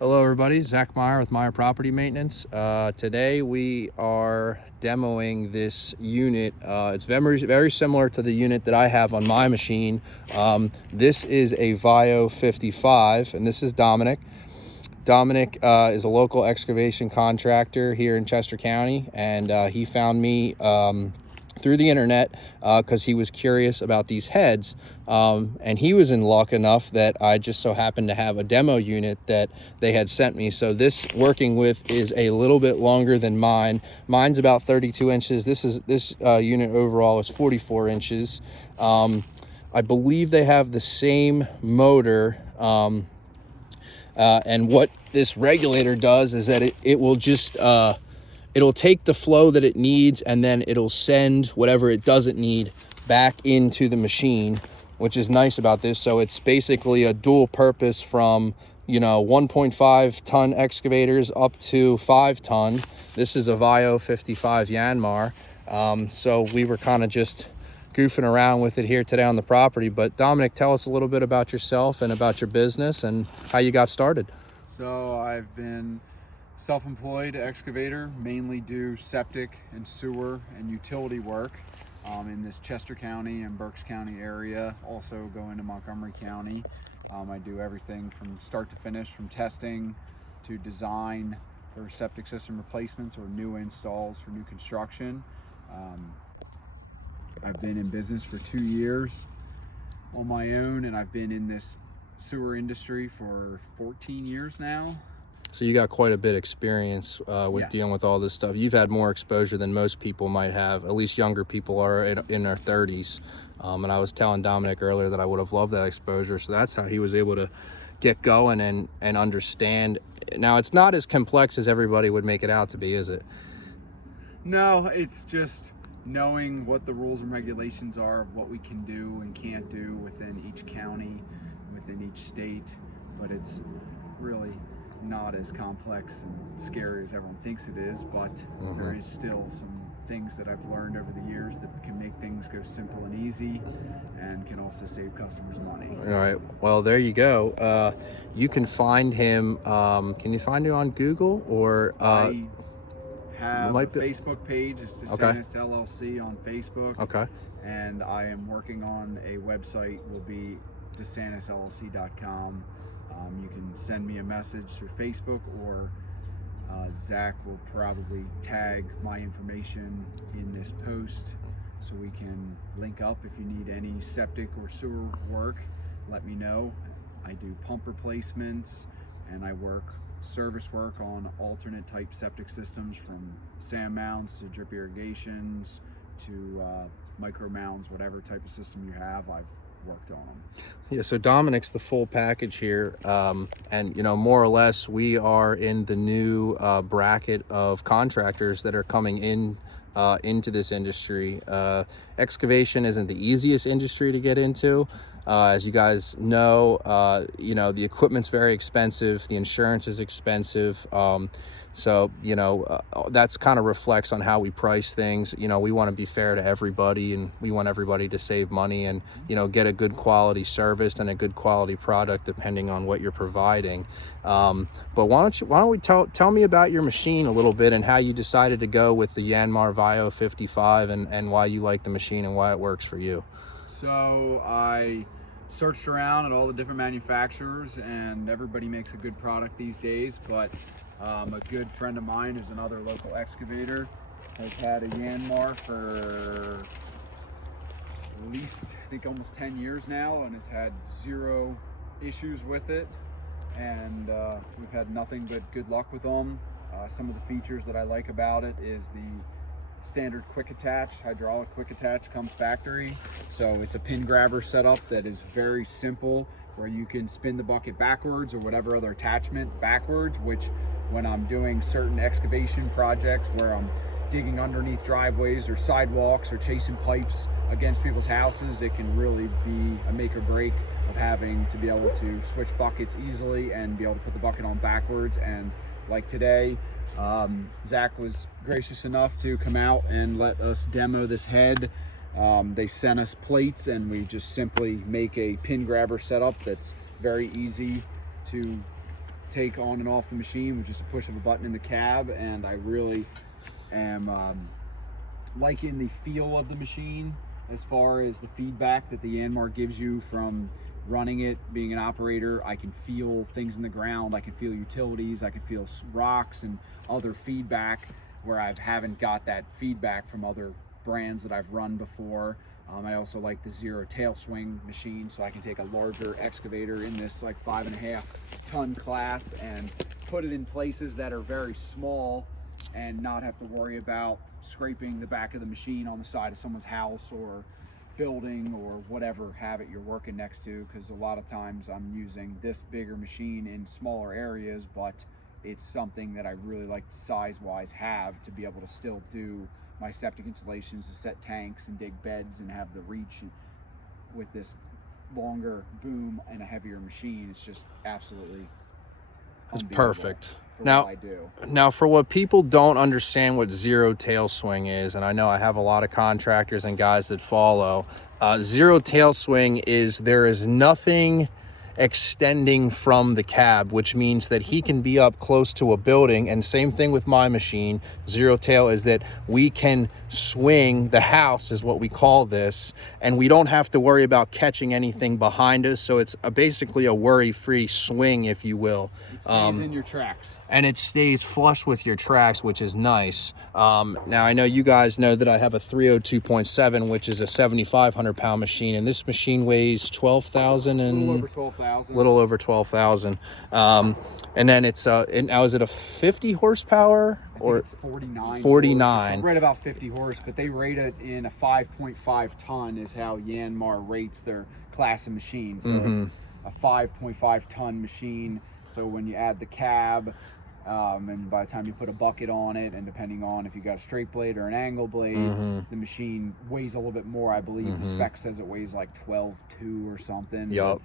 Hello everybody, Zach Meyer with Meyer Property Maintenance. Today we are demoing this unit. It's very similar to the unit that I have on my machine. This is a Vio 55 and this is Dominic. Dominic is a local excavation contractor here in Chester County, and he found me through the internet because he was curious about these heads, and he was in luck enough that I just so happened to have a demo unit that they had sent me. So this working with is a little bit longer than mine. Mine's about 32 inches. This unit overall is 44 inches. I believe they have the same motor. And what this regulator does is that it will just it'll take the flow that it needs, and then it'll send whatever it doesn't need back into the machine, which is nice about this. So it's basically a dual purpose from 1.5 ton excavators up to 5 ton. This is a Vio 55 Yanmar. So we were kind of just goofing around with it here today on the property. But Dominic, tell us a little bit about yourself and about your business and how you got started. So I've been self-employed excavator, mainly do septic and sewer and utility work in this Chester County and Berks County area. Also go into Montgomery County. I do everything from start to finish, from testing to design for septic system replacements or new installs for new construction. I've been in business for 2 years on my own, and I've been in this sewer industry for 14 years now. So you got quite a bit of experience with Yes. dealing with all this stuff. You've had more exposure than most people might have. At least younger people are in their 30s. And I was telling Dominic earlier that I would have loved that exposure. So that's how he was able to get going and understand. Now, it's not as complex as everybody would make it out to be, is it? No, it's just knowing what the rules and regulations are of what we can do and can't do within each county, within each state. But it's really not as complex and scary as everyone thinks it is, but there is still some things that I've learned over the years that can make things go simple and easy and can also save customers money. All right, well, there you go. You can find him. Can you find him on Google or I have a might be... Facebook page. It's Disantis LLC on Facebook. Okay. And I am working on a website. Will be disantisllc.com. You can send me a message through Facebook, or Zach will probably tag my information in this post so we can link up. If you need any septic or sewer work, let me know. I do pump replacements, and I work service work on alternate type septic systems, from sand mounds to drip irrigations to micro mounds. Whatever type of system you have, I've worked on them. Yeah, so Dominic's the full package here, and more or less we are in the new bracket of contractors that are coming in into this industry. Excavation isn't the easiest industry to get into. As you guys know, the equipment's very expensive, the insurance is expensive. So, that's kind of reflects on how we price things. We want to be fair to everybody, and we want everybody to save money and, get a good quality service and a good quality product depending on what you're providing. But why don't we tell me about your machine a little bit and how you decided to go with the Yanmar Vio 55 and why you like the machine and why it works for you. So I searched around at all the different manufacturers, and everybody makes a good product these days, but a good friend of mine who's another local excavator has had a Yanmar for at least, I think, almost 10 years now, and has had 0 issues with it, and we've had nothing but good luck with them. Some of the features that I like about it is the standard quick attach, hydraulic quick attach, comes factory. So it's a pin grabber setup that is very simple, where you can spin the bucket backwards or whatever other attachment backwards, which when I'm doing certain excavation projects where I'm digging underneath driveways or sidewalks or chasing pipes against people's houses, it can really be a make or break of having to be able to switch buckets easily and be able to put the bucket on backwards. And like today, Zach was gracious enough to come out and let us demo this head. They sent us plates, and we just simply make a pin grabber setup that's very easy to take on and off the machine with just a push of a button in the cab, and I really am liking the feel of the machine as far as the feedback that the Yanmar gives you from running it. Being an operator, I can feel things in the ground, I can feel utilities, I can feel rocks and other feedback where I haven't got that feedback from other brands that I've run before. I also like the zero tail swing machine, so I can take a larger excavator in this like 5.5 ton class and put it in places that are very small and not have to worry about scraping the back of the machine on the side of someone's house or building or whatever habit you're working next to, because a lot of times I'm using this bigger machine in smaller areas, but it's something that I really like to size-wise have to be able to still do my septic installations, to set tanks and dig beds and have the reach with this longer boom and a heavier machine. It's just absolutely It's perfect. for Now, what I do. Now, for what people don't understand what zero tail swing is, and I know I have a lot of contractors and guys that follow, zero tail swing is there is nothing extending from the cab, which means that he can be up close to a building. And same thing with my machine. Zero tail is that we can swing the house, is what we call this, and we don't have to worry about catching anything behind us. So it's basically a worry-free swing, if you will. It stays in your tracks. And it stays flush with your tracks, which is nice. Now, I know you guys know that I have a 302.7, which is a 7,500 pound machine, and this machine weighs 12,000 and... A little over 12,000. Little over 12,000. And then it's, now is it a 50 horsepower? Or it's 49. 49. Right about 50 horse, but they rate it in a 5.5 ton is how Yanmar rates their class of machine. So it's a 5.5 ton machine. So when you add the cab, and by the time you put a bucket on it, and depending on if you got a straight blade or an angle blade, the machine weighs a little bit more. I believe the spec says it weighs like 12.2 or something. Yup.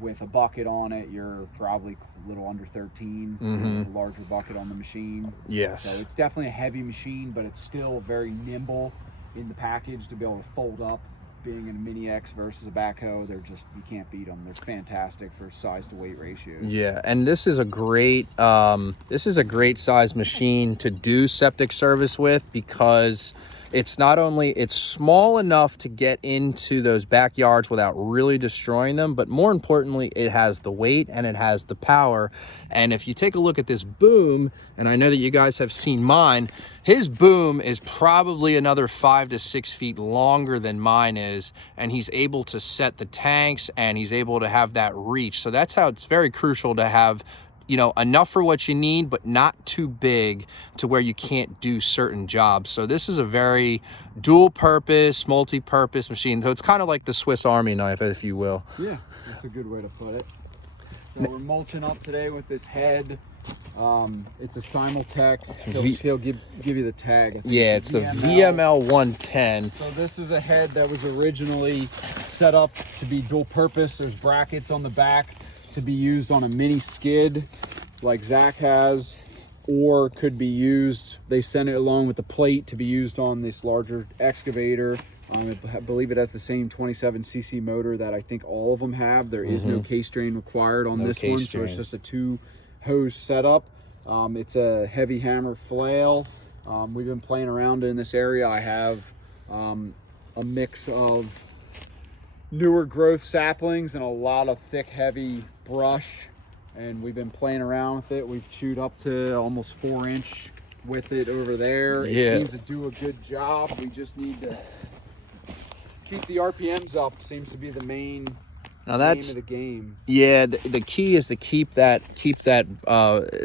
With a bucket on it, you're probably a little under 13 with a larger bucket on the machine. Yes. So it's definitely a heavy machine, but it's still very nimble in the package to be able to fold up. Being in a Mini X versus a backhoe, they're just, you can't beat them. They're fantastic for size to weight ratios. Yeah, and this is a great size machine to do septic service with, because it's not only, it's small enough to get into those backyards without really destroying them, but more importantly, it has the weight and it has the power. And if you take a look at this boom, and I know that you guys have seen mine, his boom is probably another 5 to 6 feet longer than mine is, and he's able to set the tanks and he's able to have that reach. So that's how it's very crucial to have, you know, enough for what you need, but not too big to where you can't do certain jobs. So this is a very dual purpose, multi-purpose machine. So it's kind of like the Swiss Army knife, if you will. Yeah, that's a good way to put it. So we're mulching up today with this head. It's a Simatech. He'll give you the tag. Yeah, it's the VML 110. So this is a head that was originally set up to be dual purpose. There's brackets on the back to be used on a mini skid like Zach has, or could be used, they sent it along with the plate to be used on this larger excavator. I believe it has the same 27cc motor that I think all of them have. There is no case drain required on this one, so it's just a 2-hose setup. It's a heavy hammer flail. We've been playing around in this area. I have a mix of newer growth saplings and a lot of thick, heavy brush, and we've been playing around with it. We've chewed up to almost 4-inch with it over there. Yeah. It seems to do a good job. We just need to keep the RPMs up. Seems to be the main Now that's name of the game. Yeah, the key is to keep that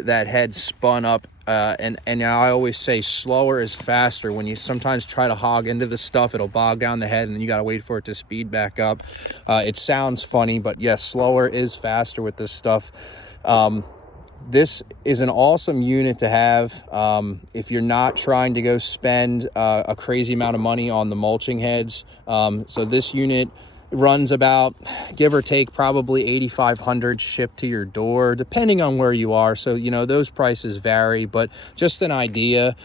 head spun up, and I always say slower is faster. When you sometimes try to hog into the stuff, it'll bog down the head, and then you got to wait for it to speed back up. It sounds funny, but yes, slower is faster with this stuff. This is an awesome unit to have if you're not trying to go spend a crazy amount of money on the mulching heads. So this unit runs about, give or take, probably $8,500 shipped to your door, depending on where you are. So, you know, those prices vary, but just an idea.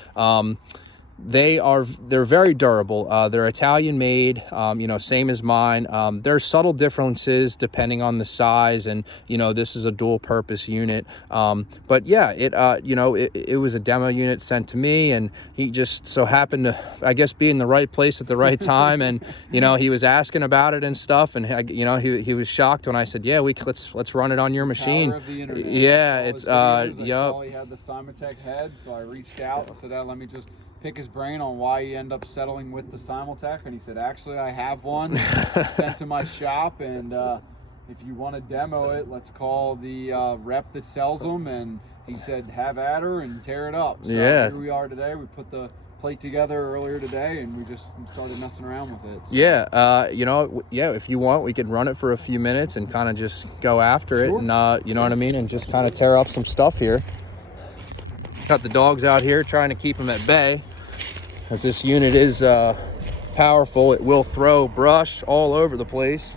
they're very durable. They're Italian made, you know, same as mine. There are subtle differences depending on the size, and you know, this is a dual purpose unit. But yeah, you know, it was a demo unit sent to me, and he just so happened to, I guess, be in the right place at the right time. And you know, he was asking about it and stuff, and you know, he was shocked when I said, yeah, let's run it on your machine. Power of the internet. Yeah, I saw he had the Simatech head, so I reached out. I said, let me just pick his brain on why you end up settling with the Simatech, and he said, actually, I have one sent to my shop, and if you want to demo it, let's call the rep that sells them. And he said, have at her and tear it up. So yeah, here we are today. We put the plate together earlier today, and we just started messing around with it. So. Yeah, you know, yeah, if you want, we could run it for a few minutes and kind of just go after it, and you know what I mean, and just kind of tear up some stuff here. Got the dogs out here trying to keep them at bay, as this unit is powerful. It will throw brush all over the place.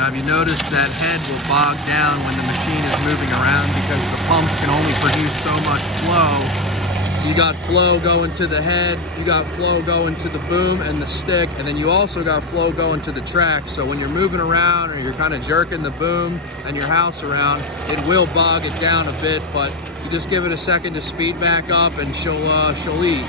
Now, have you noticed that head will bog down when the machine is moving around because the pumps can only produce so much flow. You got flow going to the head, you got flow going to the boom and the stick, and then you also got flow going to the track. So when you're moving around or you're kind of jerking the boom and your house around, it will bog it down a bit, but you just give it a second to speed back up and she'll eat.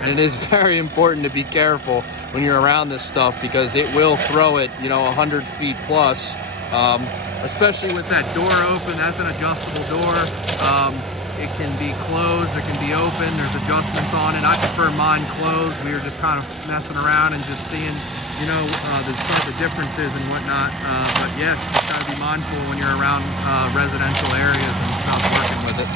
And it is very important to be careful when you're around this stuff, because it will throw it, you know, 100 feet plus, especially with that door open. That's an adjustable door. It can be closed, it can be open, there's adjustments on it. I prefer mine closed. We were just kind of messing around and just seeing, you know, the differences and whatnot. But yes, you gotta be mindful when you're around residential areas and stuff working with it.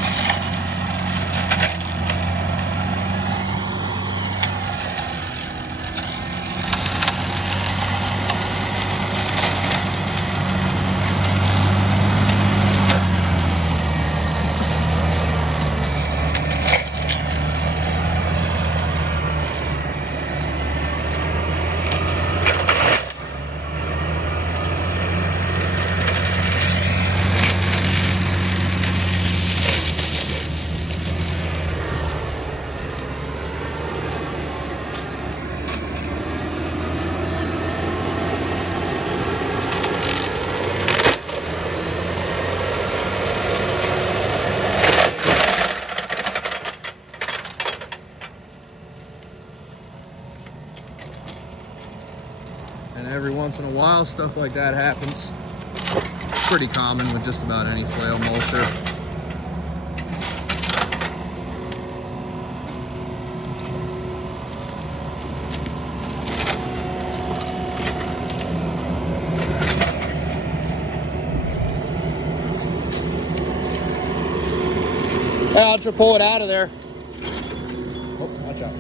And every once in a while, stuff like that happens. It's pretty common with just about any flail mulcher. Yeah, I'll just pull it out of there. Oh, watch out.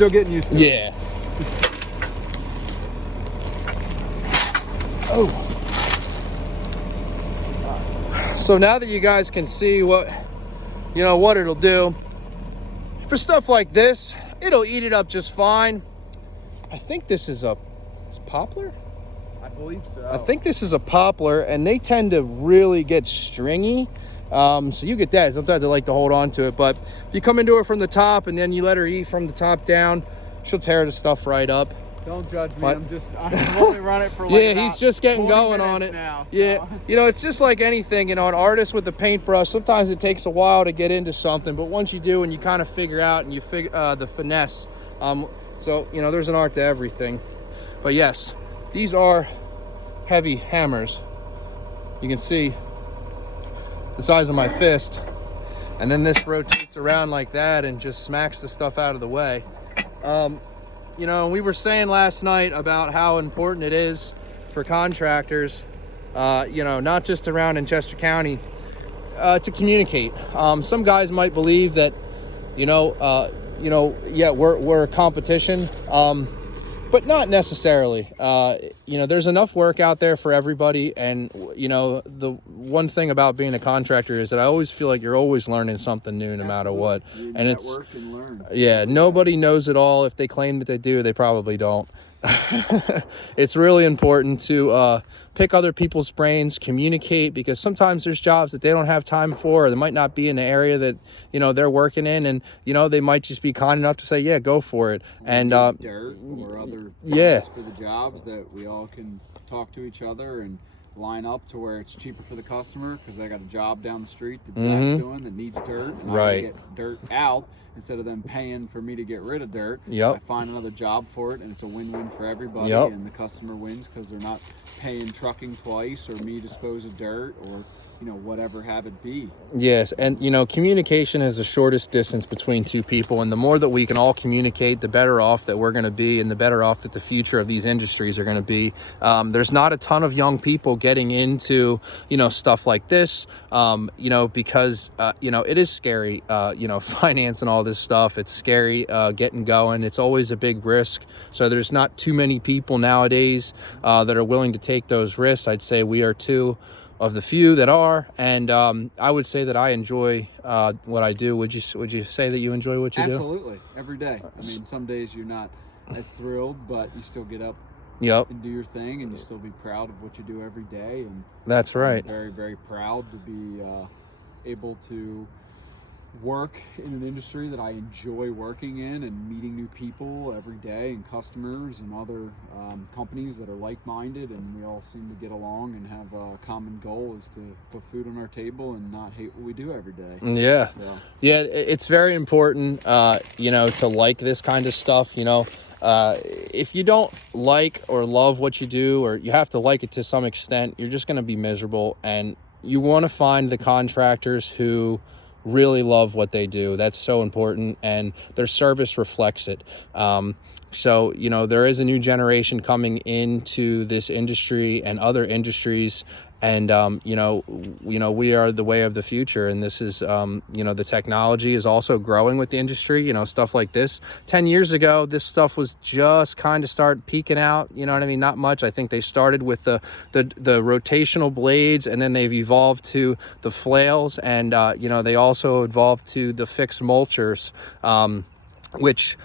still getting used to it. Yeah. Oh. So now that you guys can see what, you know, what it'll do for stuff like this, it'll eat it up just fine. I think this is a poplar. I believe so. I think this is a poplar, and they tend to really get stringy. So you get that. Sometimes they like to hold on to it, but if you come into it from the top and then you let her eat from the top down, she'll tear the stuff right up. Don't judge me. But, I'm only running it for like yeah, he's just getting going on it now, so. Yeah, you know, it's just like anything, you know, an artist with a paintbrush, sometimes it takes a while to get into something, but once you do and you kind of figure out and you figure the finesse, so you know, there's an art to everything. But yes, these are heavy hammers. You can see the size of my fist, and then this rotates around like that and just smacks the stuff out of the way. You know, we were saying last night about how important it is for contractors, you know, not just around in Chester County, to communicate. Some guys might believe that, yeah, we're a competition, but not necessarily. You know, there's enough work out there for everybody, and you know, the one thing about being a contractor is that I always feel like you're always learning something new, no matter what. You and network and learn. yeah, nobody knows it all. If they claim that they do, they probably don't. It's really important to pick other people's brains, communicate, because sometimes there's jobs that they don't have time for, or they might not be in the area that, you know, they're working in, and you know, they might just be kind enough to say, yeah, go for it. And dirt or other yeah, for the jobs that we all can talk to each other and line up to where it's cheaper for the customer, because I got a job down the street that Zach's doing that needs dirt, and I can get dirt out instead of them paying for me to get rid of dirt. I find another job for it, and it's a win-win for everybody, and the customer wins because they're not paying trucking twice or me dispose of dirt or, you know, whatever have it be. Yes, and you know, communication is the shortest distance between two people, and the more that we can all communicate, the better off that we're going to be, and the better off that the future of these industries are going to be. There's not a ton of young people getting into, you know, stuff like this, you know, because you know, it is scary, you know, finance and all this stuff. It's scary getting going. It's always a big risk. So there's not too many people nowadays that are willing to take those risks. I'd say we are two of the few that are, and I would say that I enjoy what I do. Would you say that you enjoy what you do? Absolutely, every day. I mean, some days you're not as thrilled, but you still get up and do your thing, and you still be proud of what you do every day. And that's right. I'm very, very proud to be able to work in an industry that I enjoy working in, and meeting new people every day, and customers and other companies that are like-minded, and we all seem to get along and have a common goal is to put food on our table and not hate what we do every day. Yeah. So. Yeah, it's very important, you know, to like this kind of stuff. You know, if you don't like or love what you do, or you have to like it to some extent, you're just going to be miserable, and you want to find the contractors who really love what they do. That's so important, and their service reflects it. So, you know, there is a new generation coming into this industry and other industries, and you know, we are the way of the future, and this is, you know, the technology is also growing with the industry. You know, stuff like this 10 years ago, this stuff was just kind of start peeking out, you know what I mean? Not much. I think they started with the rotational blades, and then they've evolved to the flails, and you know, they also evolved to the fixed mulchers, which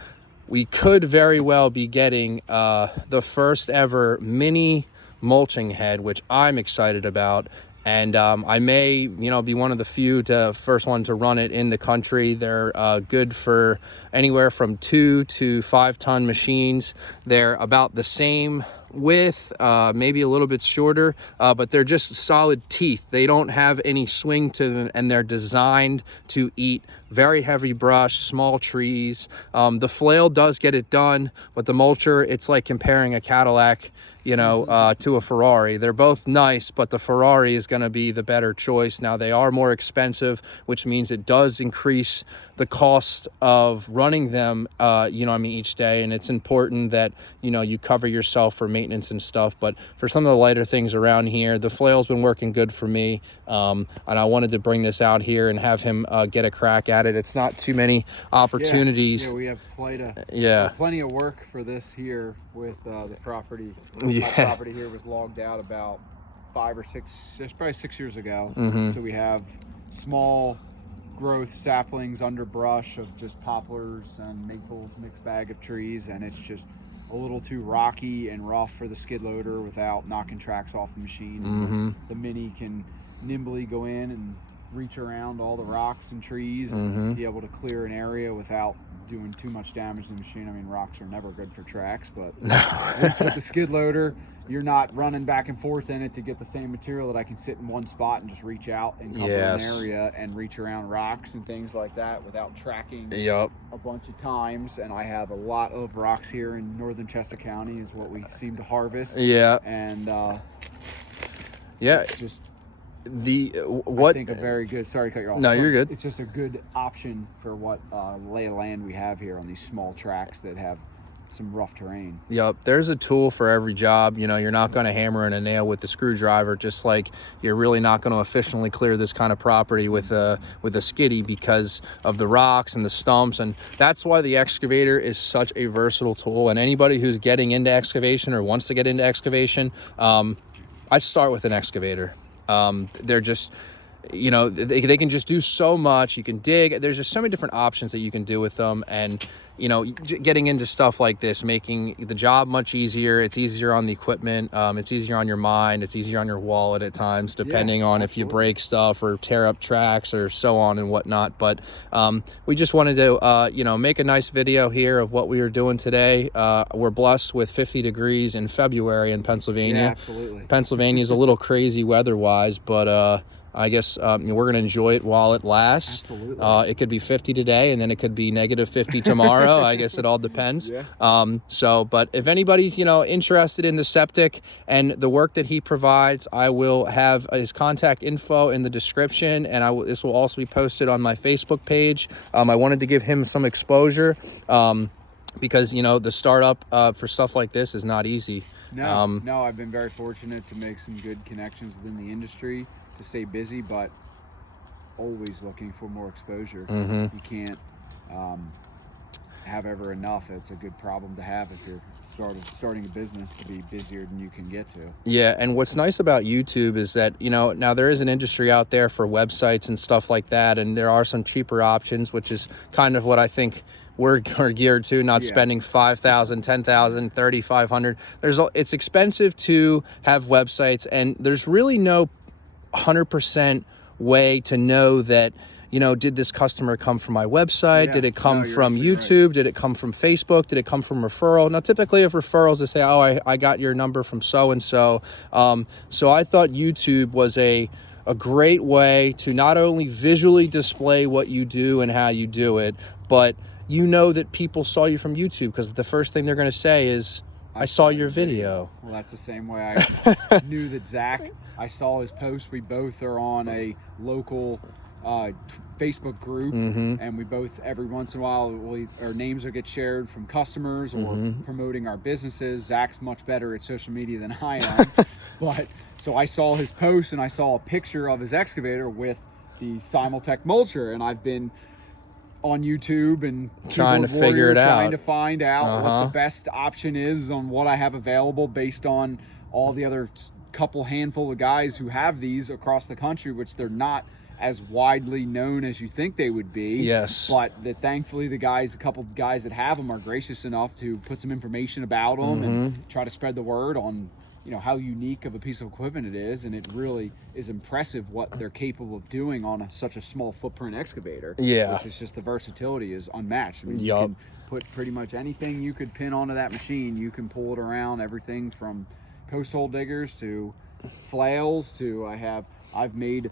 we could very well be getting the first ever mini mulching head, which I'm excited about. And I may, you know, be one of the first one to run it in the country. They're good for anywhere from 2 to 5 ton machines. They're about the same width, maybe a little bit shorter, but they're just solid teeth. They don't have any swing to them, and they're designed to eat very heavy brush, small trees. The flail does get it done, but the mulcher, it's like comparing a Cadillac, you know, to a Ferrari. They're both nice, but the Ferrari is going to be the better choice. Now, they are more expensive, which means it does increase the cost of running them, you know, I mean, each day. And it's important that, you know, you cover yourself for maintenance maintenance and stuff. But for some of the lighter things around here, the flail's been working good for me. And I wanted to bring this out here and have him get a crack at it. It's not too many opportunities. Yeah, we have plenty of work for this here with the property. Yeah. My property here was logged out about 5 or 6, it's probably 6 years ago. So we have small growth saplings, underbrush of just poplars and maples, mixed bag of trees, and it's just a little too rocky and rough for the skid loader without knocking tracks off the machine. The Mini can nimbly go in and reach around all the rocks and trees and be able to clear an area without doing too much damage to the machine. I mean, rocks are never good for tracks, but at least with the skid loader, you're not running back and forth in it to get the same material that I can sit in one spot and just reach out and cover an area and reach around rocks and things like that without tracking a bunch of times. And I have a lot of rocks here in northern Chester County is what we seem to harvest. And it's just I think a very good, sorry to cut you off. No, you're good. It's just a good option for what lay of land we have here on these small tracks that have some rough terrain. There's a tool for every job. You know, you're not going to hammer in a nail with the screwdriver, just like you're really not going to efficiently clear this kind of property with a skiddy because of the rocks and the stumps. And that's why the excavator is such a versatile tool. And anybody who's getting into excavation or wants to get into excavation, I'd start with an excavator. They're just, you know, they can just do so much. You can dig. There's just so many different options that you can do with them. And, you know, getting into stuff like this, making the job much easier. It's easier on the equipment. It's easier on your mind. It's easier on your wallet at times, depending on if you break stuff or tear up tracks or so on and whatnot. But we just wanted to, you know, make a nice video here of what we are doing today. We're blessed with 50 degrees in February in Pennsylvania. Yeah, absolutely. Pennsylvania is a little crazy weather-wise, but I guess we're going to enjoy it while it lasts. Absolutely. It could be 50 today, and then it could be negative 50 tomorrow. I guess it all depends. But if anybody's, you know, interested in the septic and the work that he provides, I will have his contact info in the description, and this will also be posted on my Facebook page. I wanted to give him some exposure because, you know, the startup for stuff like this is not easy. No, I've been very fortunate to make some good connections within the industry to stay busy, but always looking for more exposure. You can't have ever enough. It's a good problem to have if you're starting a business, to be busier than you can get to. Yeah, and what's nice about YouTube is that, you know, now there is an industry out there for websites and stuff like that, and there are some cheaper options, which is kind of what I think we're geared to, not spending $5,000, $10,000, $3,500. It's expensive to have websites, and there's really no 100% way to know that, you know, did this customer come from my website? Did it come from YouTube? Did it come from Facebook? Did it come from referral? Now, typically if referrals, they say, oh, I got your number from so-and-so. So I thought YouTube was a great way to not only visually display what you do and how you do it, but you know that people saw you from YouTube, because the first thing they're going to say is, I saw your video. Well, that's the same way I knew that Zach, I saw his post. We both are on a local Facebook group, and we both, every once in a while, our names will get shared from customers or promoting our businesses. Zach's much better at social media than I am. But so I saw his post, and I saw a picture of his excavator with the Simatech mulcher, and I've been on YouTube and trying to figure it out, trying to find out what the best option is on what I have available based on all the other handful of guys who have these across the country, which they're not as widely known as you think they would be. But that thankfully a couple of guys that have them are gracious enough to put some information about them and try to spread the word on, you know, how unique of a piece of equipment it is. And it really is impressive what they're capable of doing on such a small footprint excavator. Which is just, the versatility is unmatched. I mean, you can put pretty much anything you could pin onto that machine. You can pull it around, everything from post hole diggers to flails to I've made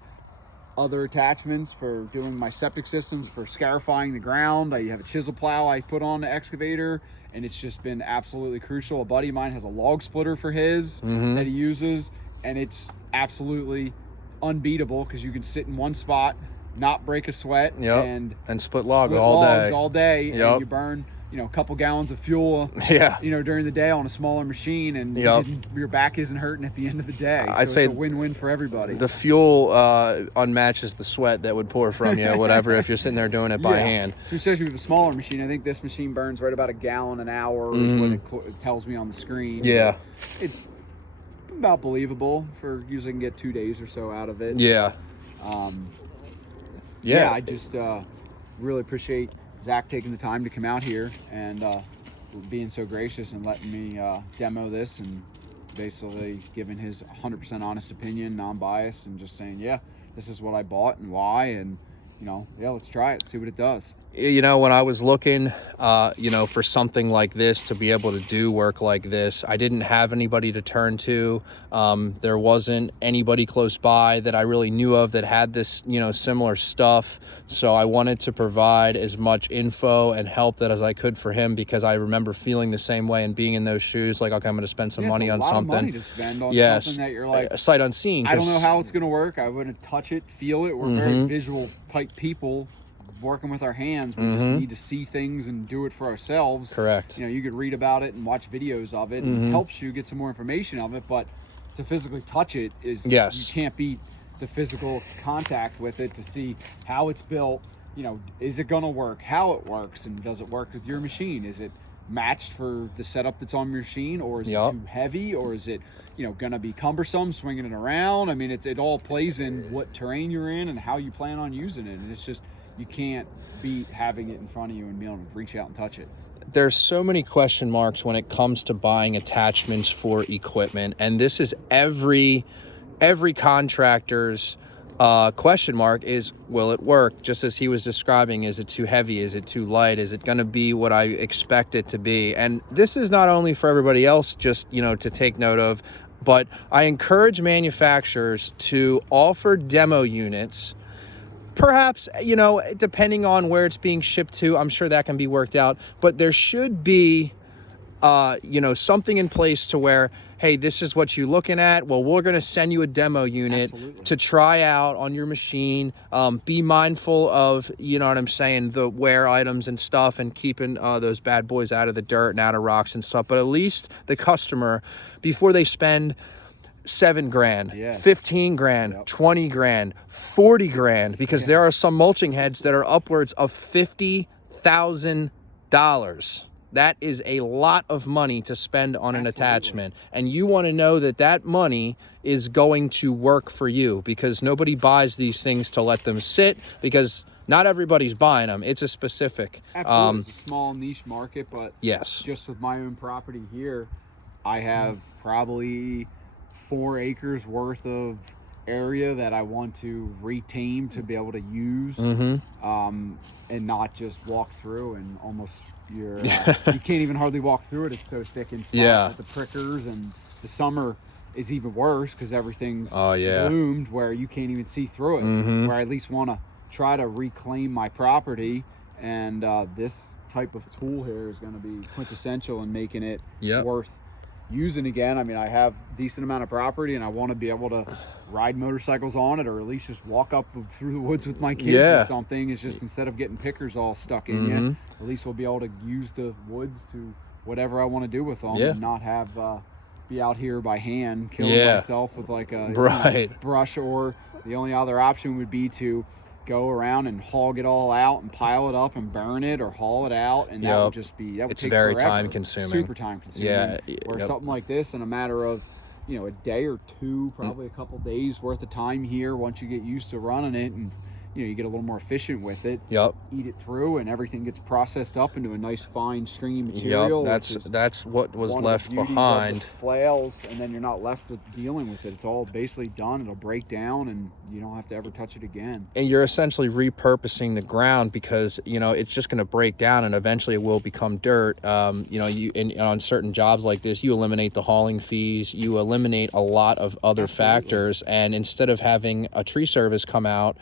other attachments for doing my septic systems, for scarifying the ground. I have a chisel plow I put on the excavator, and it's just been absolutely crucial. A buddy of mine has a log splitter for his that he uses, and it's absolutely unbeatable because you can sit in one spot, not break a sweat, and split logs all day. And you burn a couple gallons of fuel, Yeah. during the day on a smaller machine, and Yep. your back isn't hurting at the end of the day. I'd So say it's a win-win for everybody. the fuel unmatches the sweat that would pour from you, whatever, if you're sitting there doing it by hand. So especially with a smaller machine, I think this machine burns right about a gallon an hour is what it tells me on the screen. Yeah. But it's about believable for usually can get 2 days or so out of it. Yeah. So, yeah. I just really appreciate Zach taking the time to come out here and being so gracious and letting me demo this, and basically giving his 100% honest opinion, non-biased, and just saying, yeah, this is what I bought and why, and let's try it, see what it does. When I was looking, for something like this, to be able to do work like this, I didn't have anybody to turn to. There wasn't anybody close by that I really knew of that had this, similar stuff. So I wanted to provide as much info and help that as I could for him, because I remember feeling the same way and being in those shoes. Like, okay, I'm going to spend some money on something. Money to spend on Yes. something that you're like, sight unseen. I don't know how it's going to work. I wouldn't touch it, feel it. We're very visual type people. Working with our hands, we just need to see things and do it for ourselves. Correct. You could read about it and watch videos of it, and it helps you get some more information of it, but to physically touch it is, yes, you can't beat the physical contact with it to see how it's built. Is it gonna work, how it works, and does it work with your machine? Is it matched for the setup that's on your machine, or is it too heavy, or is it gonna be cumbersome swinging it around? I mean, it all plays in what terrain you're in and how you plan on using it, and it's just, you can't beat having it in front of you and being able to reach out and touch it. There's so many question marks when it comes to buying attachments for equipment, and this is every contractor's question mark is, will it work? Just as he was describing, is it too heavy? Is it too light? Is it going to be what I expect it to be? And this is not only for everybody else, just to take note of, but I encourage manufacturers to offer demo units. Perhaps, depending on where it's being shipped to, I'm sure that can be worked out, but there should be, something in place to where, hey, this is what you're looking at. Well, we're going to send you a demo unit to try out on your machine. Be mindful of, the wear items and stuff, and keeping those bad boys out of the dirt and out of rocks and stuff. But at least the customer, before they spend $7,000, 15 grand, 20 grand, 40 grand, because there are some mulching heads that are upwards of $50,000. That is a lot of money to spend on an attachment, and you want to know that money is going to work for you, because nobody buys these things to let them sit, because not everybody's buying them. It's a specific, absolutely. It's a small niche market, but yes, just with my own property here, I have probably 4 acres worth of area that I want to retain to be able to use, and not just walk through, and almost you can't even hardly walk through it. It's so thick and with the prickers, and the summer is even worse because everything's bloomed where you can't even see through it. Where I at least want to try to reclaim my property, and this type of tool here is going to be quintessential in making it worth using again. I mean, I have a decent amount of property, and I want to be able to ride motorcycles on it, or at least just walk up through the woods with my kids or something. It's just, instead of getting pickers all stuck in you, at least we'll be able to use the woods to whatever I want to do with them, and not have be out here by hand killing myself with like a brush. Or the only other option would be to go around and hog it all out and pile it up and burn it, or haul it out, and that would just be, that would take very forever. time consuming, super time consuming. Or something like this, in a matter of a day or two, probably a couple days worth of time here, once you get used to running it, and you get a little more efficient with it. Eat it through, and everything gets processed up into a nice fine stringy material. That's what was left behind. Of the flails, and then you're not left with dealing with it. It's all basically done. It'll break down, and you don't have to ever touch it again. And you're essentially repurposing the ground, because it's just going to break down, and eventually it will become dirt. On certain jobs like this, you eliminate the hauling fees, you eliminate a lot of other factors, and instead of having a tree service come out,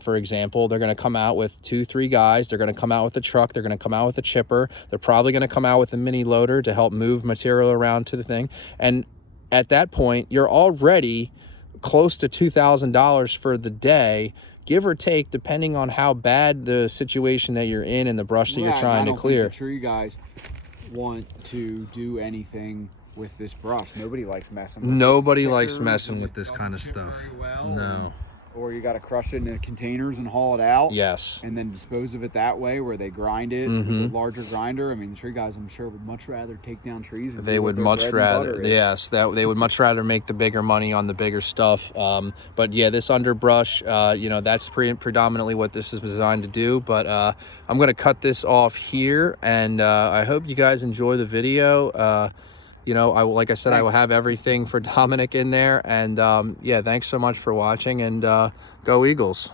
for example, they're going to come out with 2-3 guys. They're going to come out with a truck. They're going to come out with a chipper. They're probably going to come out with a mini loader to help move material around to the thing. And at that point, you're already close to $2,000 for the day give or take, depending on how bad the situation that you're in and the brush that you're trying to clear. I don't think the tree guys want to do anything with this brush. Nobody likes messing with Nobody likes messing with this kind of stuff. Well, no. Or you got to crush it into containers and haul it out. Yes. And then dispose of it that way, where they grind it with a larger grinder. I mean, the tree guys, I'm sure, would much rather take down trees. And they would much rather, yes, that they would much rather make the bigger money on the bigger stuff. But yeah, this underbrush, you know, that's predominantly what this is designed to do. But I'm going to cut this off here, and I hope you guys enjoy the video. You know, like I said, I will have everything for Dominic in there. And yeah, thanks so much for watching, and go Eagles.